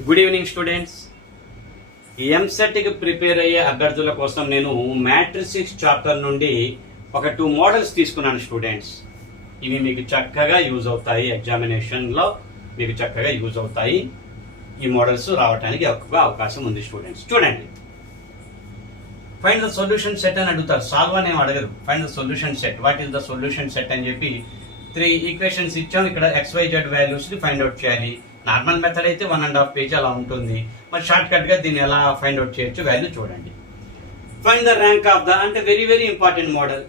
Good evening students. ఎంసెట్కి prepare అయ్యే అభ్యర్థుల కోసం నేను మ్యాట్రిక్స్ చాప్టర్ నుండి ఒక 2 మోడల్స్ తీసుకున్నాను స్టూడెంట్స్. ఇవి మీకు చక్కగా యూజ్ అవుతాయి, ఎగ్జామినేషన్లో మీకు చక్కగా యూజ్ అవుతాయి. ఈ మోడల్స్ రావడానికి ఎక్కువ అవకాశం ఉంది స్టూడెంట్స్. చూడండి, ఫైండ్ ద సొల్యూషన్ సెట్ అని అడుగుతారు, సాల్వ్ అని అడగరు. Find the solution set, what is the solution set అని చెప్పి 3 ఈక్వేషన్స్ ఇచ్చాం. ఇక్కడ XYZ వాల్యూస్ ని ఫైండ్ అవుట్ చేయాలి. నార్మల్ మెథడ్ అయితే 1.5 పేజ్ అలా ఉంటుంది. మరి షార్ట్ కట్ గా దీన్ని ఎలా ఫైండ్ అవుట్ చేయొచ్చు వాల్యూ చూడండి. Find the rank of the అంటే వెరీ వెరీ ఇంపార్టెంట్ మోడల్.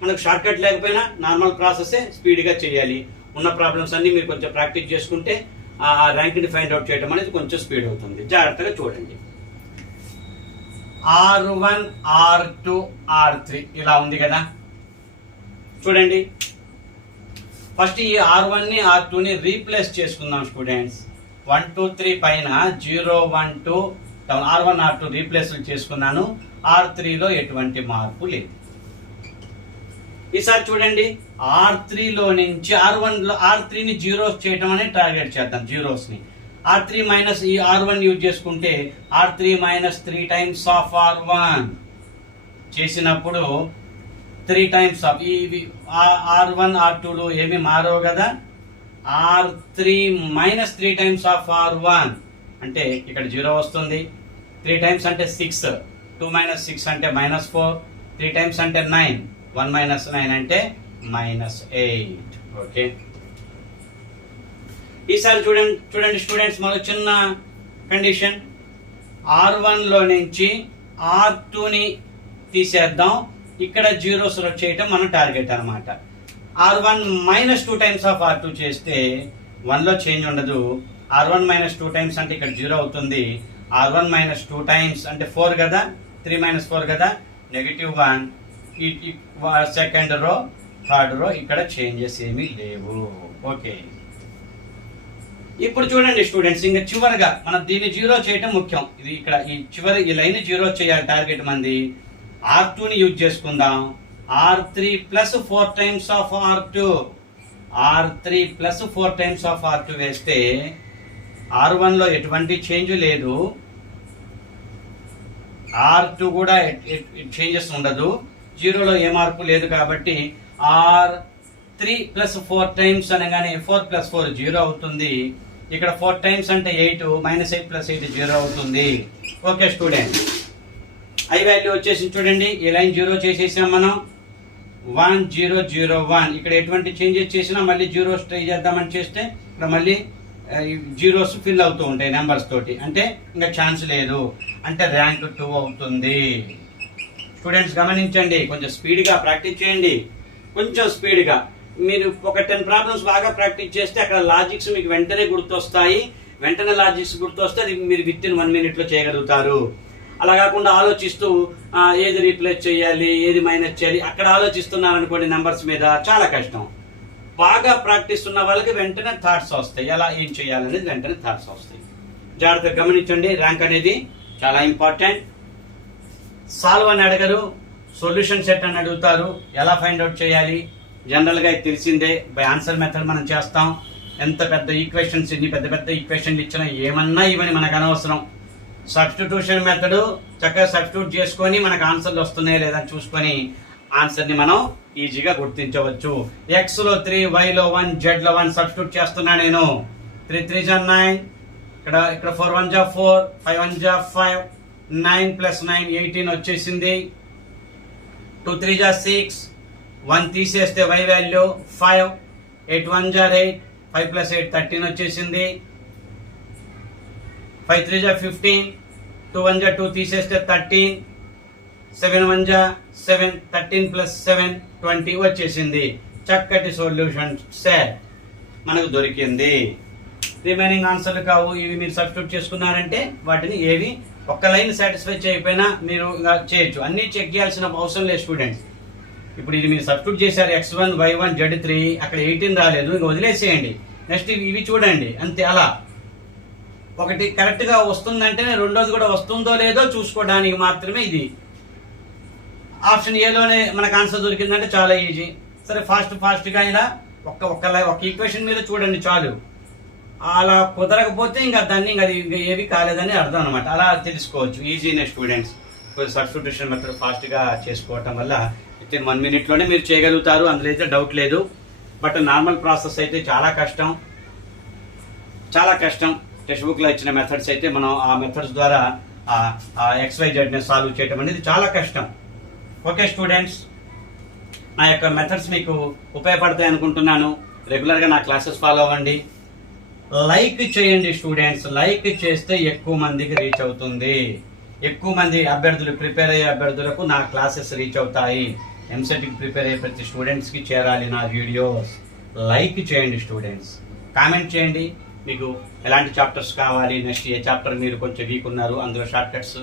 మనకు షార్ట్ కట్ లేకపోయినా నార్మల్ ప్రాసెసే స్పీడ్ గా చేయాలి. ఉన్న ప్రాబ్లమ్స్ అన్ని మీరు కొంచెం ప్రాక్టీస్ చేసుకుంటే ఆ ర్యాంక్ ని ఫైండ్ అవుట్ చేయడం అనేది కొంచెం స్పీడ్ అవుతుంది. జాగ్రత్తగా చూడండి. R1 R2 R3 ఇలా ఉంది కదా. చూడండి, ఫస్ట్ ఈ R1 ని R2 ని రీప్లేస్ చేసుకుందాం స్టూడెంట్స్. 1 2 3 పైన 0 1 2 R1 R2 రీప్లేస్ చేసుకున్నాను. R3 లో ఎటువంటి మార్పు లేదు. ఈసారి చూడండి, R3 లో నుంచి R1 లో R3 ని జీరోస్ చేయడం అనేది టార్గెట్ చేద్దాం. జీరోస్ ని R3 మైనస్ ఈ R1 యూజ్ చేసుకుంటే R3 minus 3 times of R1 చేసినప్పుడు 3 టైమ్స్ ఆఫ్ ఇవి R1 R2 లో ఏమి మారవు కదా. R3 minus 3 times of R1 అంటే ఇక్కడ 0 వస్తుంది. 3 టైమ్స్ అంటే 6, 2 మైనస్ 6 అంటే -4, 3 టైమ్స్ అంటే 9, 1 మైనస్ 9 అంటే -8. ఓకే, ఈసారి చూడండి స్టూడెంట్స్, మరో చిన్న కండిషన్. R1 లో నుంచి R2 ని తీసేద్దాం. ఇక్కడ జీరోస్ చేయటం మన టార్గెట్ అనమాట. R1 minus 2 times of R2 చేస్తే 1 లో చేంజ్ ఉండదు. R1 మైనస్ 2 టైమ్స్ అంటే ఇక్కడ 0 అవుతుంది. R1 మైనస్ 2 టైమ్స్ అంటే 4 కదా, 3 మైనస్ 4 కదా, -1. సెకండ్ రో థర్డ్ రో ఇక్కడ చేంజెస్ ఏమీ లేవు. ఓకే, ఇప్పుడు చూడండి స్టూడెంట్స్, ఇంకా చివరిగా మనం దీన్ని 0 చేయటం ముఖ్యం. ఇది ఇక్కడ ఈ చివరి ఈ లైన్ 0 చేయాలి టార్గెట్ మంది. R2 ని యూజ్ చేసుకుందాం. R3 plus 4 times of R2, R3 plus 4 times of R2 వేస్తే R1 లో ఎటువంటి చేంజ్ లేదు, R2 కూడా చేంజెస్ ఉండదు, 0 లో ఏ మార్పు లేదు. కాబట్టి R3 ప్లస్ 4 టైమ్స్ అనగానే 4 ప్లస్ 4 0 అవుతుంది. ఇక్కడ 4 టైమ్స్ అంటే 8, -8 ప్లస్ 8 0 అవుతుంది. ఓకే స్టూడెంట్, ఐ వాల్యూ వచ్చేసి చూడండి, ఈ లైన్ 0 చేసేసాం మనం. 1 0 0 1 ఇక్కడ ఎటువంటి చేంజెస్ చేసినా మళ్ళీ జీరోస్ ట్రై చేద్దామని చేస్తే ఇక్కడ మళ్ళీ జీరోస్ ఫిల్ అవుతూ ఉంటాయి నెంబర్స్ తోటి. అంటే ఇంకా ఛాన్స్ లేదు, అంటే ర్యాంక్ 2 అవుతుంది. స్టూడెంట్స్ గమనించండి, కొంచెం స్పీడ్గా ప్రాక్టీస్ చేయండి. కొంచెం స్పీడ్గా మీరు ఒక 10 ప్రాబ్లమ్స్ బాగా ప్రాక్టీస్ చేస్తే అక్కడ లాజిక్స్ మీకు వెంటనే గుర్తొస్తాయి. వెంటనే లాజిక్స్ గుర్తొస్తే అది మీరు విత్ ఇన్ 1 minute లో చేయగలుగుతారు. అలా కాకుండా ఆలోచిస్తూ ఏది రీప్లేస్ చేయాలి, ఏది మైనస్ చేయాలి, అక్కడ ఆలోచిస్తున్నారు అనుకోండి నెంబర్స్ మీద, చాలా కష్టం. బాగా ప్రాక్టీస్ ఉన్న వాళ్ళకి వెంటనే థాట్స్ వస్తాయి, ఎలా ఏం చేయాలనేది వెంటనే థాట్స్ వస్తాయి. జాగ్రత్తగా గమనించండి, ర్యాంక్ అనేది చాలా ఇంపార్టెంట్. సాల్వ్ అని అడగరు, సొల్యూషన్ సెట్ అని అడుగుతారు. ఎలా ఫైండ్ అవుట్ చేయాలి జనరల్గా ఇది తెలిసిందే. బై ఆన్సర్ మెథడ్ మనం చేస్తాం. ఎంత పెద్ద ఈక్వేషన్స్, ఇన్ని పెద్ద పెద్ద ఈక్వేషన్లు ఇచ్చినా ఏమన్నా ఇవని మనకు అనవసరం. సబ్స్టిట్యూషన్ మెథడ్ చక్కగా సబ్స్టిట్యూట్ చేసుకొని మనకు ఆన్సర్లు వస్తున్నాయి లేదా చూసుకొని ఆన్సర్ని మనం ఈజీగా గుర్తించవచ్చు. ఎక్స్ లో 3, వై లో 1, జెడ్ లో 1 సబ్స్టిట్యూట్ చేస్తున్నా నేను. 3 3 జా 9, ఇక్కడ 4 1 జా 4, 5 1 జా 5, 9 ప్లస్ 9 18 వచ్చేసింది. 2 3 జా 6, 1 తీసేస్తే వై వాల్యూ 5, 8 1 జా 8, 5 ప్లస్ 8 13 వచ్చేసింది. 5 3 జా 15, 2 1 జా 2 తీసేస్తే 13, 7 1 జా 7, 13 ప్లస్ 7 20 వచ్చేసింది. చక్కటి సొల్యూషన్ సెట్ మనకు దొరికింది. రిమైనింగ్ ఆన్సర్లు కావు, ఇవి మీరు సబ్స్టిట్యూట్ చేసుకున్నారంటే వాటిని ఏవి ఒక్క లైన్ సాటిస్ఫై చేయకపోయినా మీరు చేయొచ్చు. అన్ని చెక్ చేయాల్సిన అవసరం లేదు స్టూడెంట్స్. ఇప్పుడు ఇది మీరు సబ్స్టిట్యూట్ చేశారు, x1 y1 z3, అక్కడ 18 రాలేదు, ఇంకా వదిలేసేయండి. నెక్స్ట్ ఇవి చూడండి, అంతే. అలా ఒకటి కరెక్ట్ గా వస్తుందంటే రెండోది కూడా వస్తుందో లేదో చూసుకోవడానికి మాత్రమే ఇది. ఆప్షన్ ఏలోనే మనకు ఆన్సర్ దొరికిందంటే చాలా ఈజీ. సరే, ఫాస్ట్ గా ఇలా ఒక్క ఈక్వేషన్ మీద చూడండి చాలు. అలా కుదరకపోతే ఇంకా దాన్ని ఇంకా ఏవి కాలేదని అర్థం అనమాట. అలా తెలుసుకోవచ్చు ఈజీనే స్టూడెంట్స్. సబ్స్టిట్యూషన్ మెథడ్ ఫాస్ట్గా చేసుకోవటం వల్ల విత్ ఇన్ 1 minute మీరు చేయగలుగుతారు, అందులో అయితే డౌట్ లేదు. బట్ నార్మల్ ప్రాసెస్ అయితే చాలా కష్టం. టెక్స్ట్ బుక్లో ఇచ్చిన మెథడ్స్ అయితే మనం ఆ మెథడ్స్ ద్వారా XYZ సాల్వ్ చేయటం అనేది చాలా కష్టం. ఓకే స్టూడెంట్స్, నా యొక్క మెథడ్స్ మీకు ఉపయోగపడతాయి అనుకుంటున్నాను. రెగ్యులర్గా నా క్లాసెస్ ఫాలో అవ్వండి. లైక్ చేయండి స్టూడెంట్స్. లైక్ చేస్తే ఎక్కువ మందికి రీచ్ అవుతుంది. ఎక్కువ మంది అభ్యర్థులు, ప్రిపేర్ అయ్యే అభ్యర్థులకు నా క్లాసెస్ రీచ్ అవుతాయి. ఎంసెట్కి ప్రిపేర్ అయ్యే ప్రతి స్టూడెంట్స్కి చేరాలి నా వీడియోస్. లైక్ చేయండి స్టూడెంట్స్. కామెంట్ చేయండి మీకు ఎలాంటి చాప్టర్స్ కావాలి, నెక్స్ట్ ఏ చాప్టర్ మీరు కొంచెం వీక్ ఉన్నారు, అందులో షార్ట్ కట్స్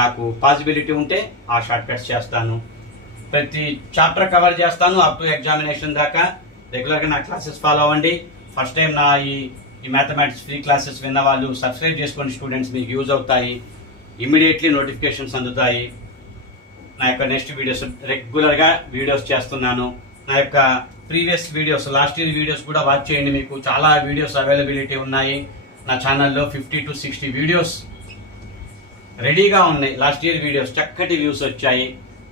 నాకు పాసిబిలిటీ ఉంటే ఆ షార్ట్ కట్స్ చేస్తాను. ప్రతి చాప్టర్ కవర్ చేస్తాను అప్ టు ఎగ్జామినేషన్ దాకా. రెగ్యులర్గా నా క్లాసెస్ ఫాలో అవ్వండి. ఫస్ట్ టైం నా ఈ మ్యాథమెటిక్స్ ఫ్రీ క్లాసెస్ విన్న వాళ్ళు సబ్స్క్రైబ్ చేసుకోండి స్టూడెంట్స్, మీకు యూజ్ అవుతాయి. ఇమీడియట్లీ నోటిఫికేషన్స్ అందుతాయి. నా యొక్క నెక్స్ట్ వీడియోస్ రెగ్యులర్గా వీడియోస్ చేస్తున్నాను. నా యొక్క previous videos, last year videos కూడా వాచ్ చేయండి. మీకు చాలా వీడియోస్ అవైలబిలిటీ ఉన్నాయి నా ఛానల్లో. 50 to 60 వీడియోస్ రెడీగా ఉన్నాయి. లాస్ట్ ఇయర్ వీడియోస్ చక్కటి వ్యూస్ వచ్చాయి,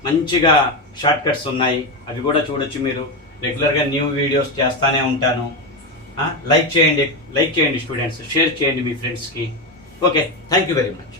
మంచిగా షార్ట్ కట్స్ ఉన్నాయి, అవి కూడా చూడొచ్చు మీరు. రెగ్యులర్గా న్యూ వీడియోస్ చేస్తానే ఉంటాను. లైక్ చేయండి స్టూడెంట్స్, షేర్ చేయండి మీ ఫ్రెండ్స్కి. Okay, thank you very much.